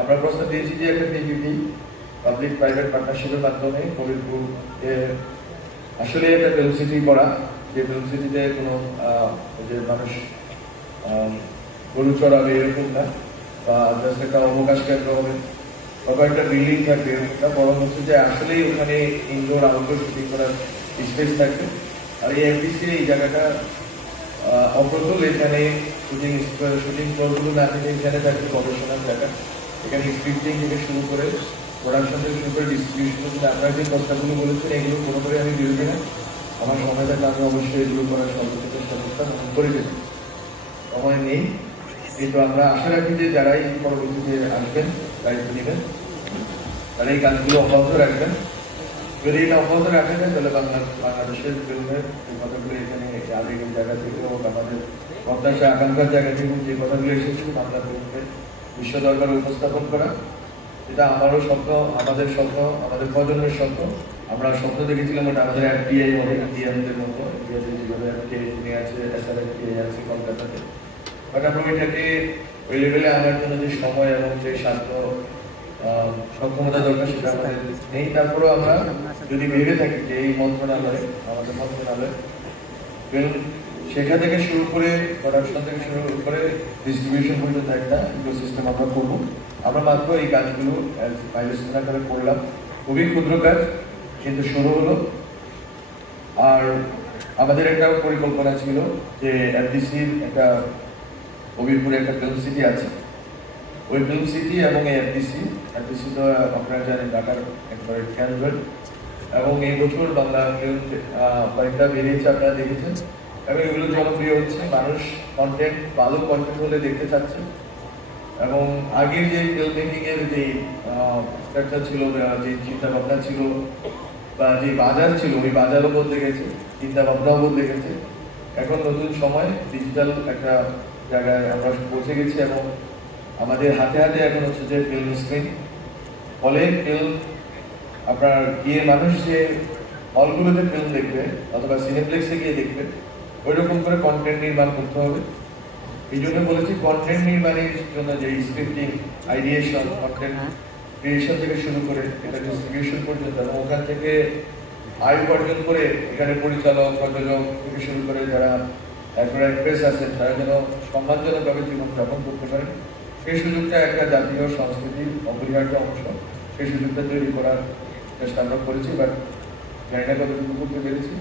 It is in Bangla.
আমরা প্রস্তাব দিয়েছি যে একটা পিপিপি পাবলিক প্রাইভেট পার্টনারশিপের মাধ্যমে ফরিদপুরকে আসলে একটা ফিল্ম সিটি করা, যে ফিল্ম সিটিতে কোনো যে মানুষ গরু চড়াবে এরকম না, বা জাস্ট একটা অবকাশ কেন্দ্র হবে বা কয়েকটা বিল্ডিং থাকবে এরকম না, বরং হচ্ছে যে আসলেই ওখানে ইনডোর আউটডোর শুটিং করার স্পেস থাকবে। আর এই এফডিসি এই জায়গাটা অপ্রতুল, এখানে শুটিং ফ্লোরগুলো না থেকে এখানে থাকবে গবেষণার জায়গা, এখানে স্ক্রিপ্টিং থেকে শুরু করে প্রোডাকশন থেকে শুরু করে ডিস্ট্রিবিউশন, আপনারা যে প্রস্তাবগুলো বলেছেন এগুলো কোনোভাবে আমি বিরোধী না। আমার সময় থাকলে আমি অবশ্যই এগুলো করার সর্বোচ্চ চেষ্টা করতাম, করে যেতাম, সময় নেই। কিন্তু আমরা আশা রাখি যে যারাই পরবর্তীতে আসবেন, দায়িত্ব নেবেন, তারা এই কাজগুলো অব্যাহত রাখবেন। যদি এটা অব্যাহত রাখা যায় তাহলে বাংলাদেশের ফিল্মের যে কথাগুলো এখানে আবেগের জায়গা থেকে হোক, আমাদের প্রত্যাশা আকাঙ্ক্ষার জায়গা থেকে যে কথাগুলো এসেছে বাংলা ফিল্মকে বিশ্ব দরবারে উপস্থাপন করা, এটা আমারও স্বপ্ন, আমাদের স্বপ্ন, আমাদের প্রজন্মের স্বপ্ন। আমরা স্বপ্ন দেখেছিলাম ওটা আমাদের এফটিআই হবে, ইন্ডিয়ানদের মতো, ইন্ডিয়াতে যেভাবে এফটিআই আছে, এসআরএফটিআই আছে কলকাতাতে, বাট আমরা ওইটাকে ওই লেভেলে আনার জন্য যে সময় এবং যে সাধ্য সক্ষমতা দরকার সেটা আমাদের নেই। তারপরেও আমরা যদি ভেবে থাকি যে এই মন্ত্রণালয়, আমাদের মন্ত্রণালয় ফিল্ম শেখা থেকে শুরু করে প্রোডাকশন থেকে শুরু করে ডিস্ট্রিবিউশন পর্যন্ত একটা ইকোসিস্টেম আমরা করবো। আমরা মাত্র এই কাজগুলো মাইলস্টোন আকারে করলাম, খুবই ক্ষুদ্র কাজ কিন্তু শুরু হলো। আর আমাদের একটা পরিকল্পনা ছিল যে এফডিসির একটা হবিরপুরে একটা ফিল্ম সিটি আছে, ওই ফিল্ম সিটি এবং এই এফডিসি তো আপনারা জানেন ঢাকার একবারে কেন্দ্র, এবং এই বছর বাংলা ফিল্ম কয়েকটা বেরিয়েছে, আপনারা দেখেছেন, এবং এগুলো জনপ্রিয় হচ্ছে, মানুষ কন্টেন্ট ভালো কন্টেন্ট হলে দেখতে চাচ্ছে। এবং আগের যে ফিল্ম মেকিং এর যে স্ট্রাকচার ছিল, যে চিন্তা ভাবনা ছিল বা যে বাজার ছিল, ওই বাজারও বদলে গেছে, চিন্তা ভাবনাও বদলে গেছে। এখন নতুন সময় ডিজিটাল একটা জায়গায় আমরা পৌঁছে গেছি এবং আমাদের হাতে হাতে এখন হচ্ছে যে ফিল্ম স্ক্রিন, ফলে ফিল্ম আপনার গিয়ে মানুষ যে হলগুলোতে ফিল্ম দেখবে অথবা সিনেপ্লেক্সে গিয়ে দেখবে, ওই রকম করে কন্টেন্ট নির্মাণ করতে হবে। এই জন্য বলেছি কন্টেন্ট নির্মাণের জন্য যে স্ক্রিপ্টিং, আইডিয়েশন, কন্টেন্ট ক্রিয়েশন থেকে শুরু করে এটা ডিস্ট্রিবিউশন পর্যন্ত, এবং ওখান থেকে আয় উপার্জন করে এখানে পরিচালক, প্রযোজক থেকে শুরু করে যারা অ্যাক্ট্রেস আছেন তারা যেন সম্মানজনকভাবে জীবনযাপন করতে পারে, সেই সুযোগটা একটা জাতীয় সংস্কৃতির অপরিহার্য অংশ, সেই সুযোগটা তৈরি করার চেষ্টা আমরা করেছি, বাট জানি না কতটুকু করতে পেরেছি।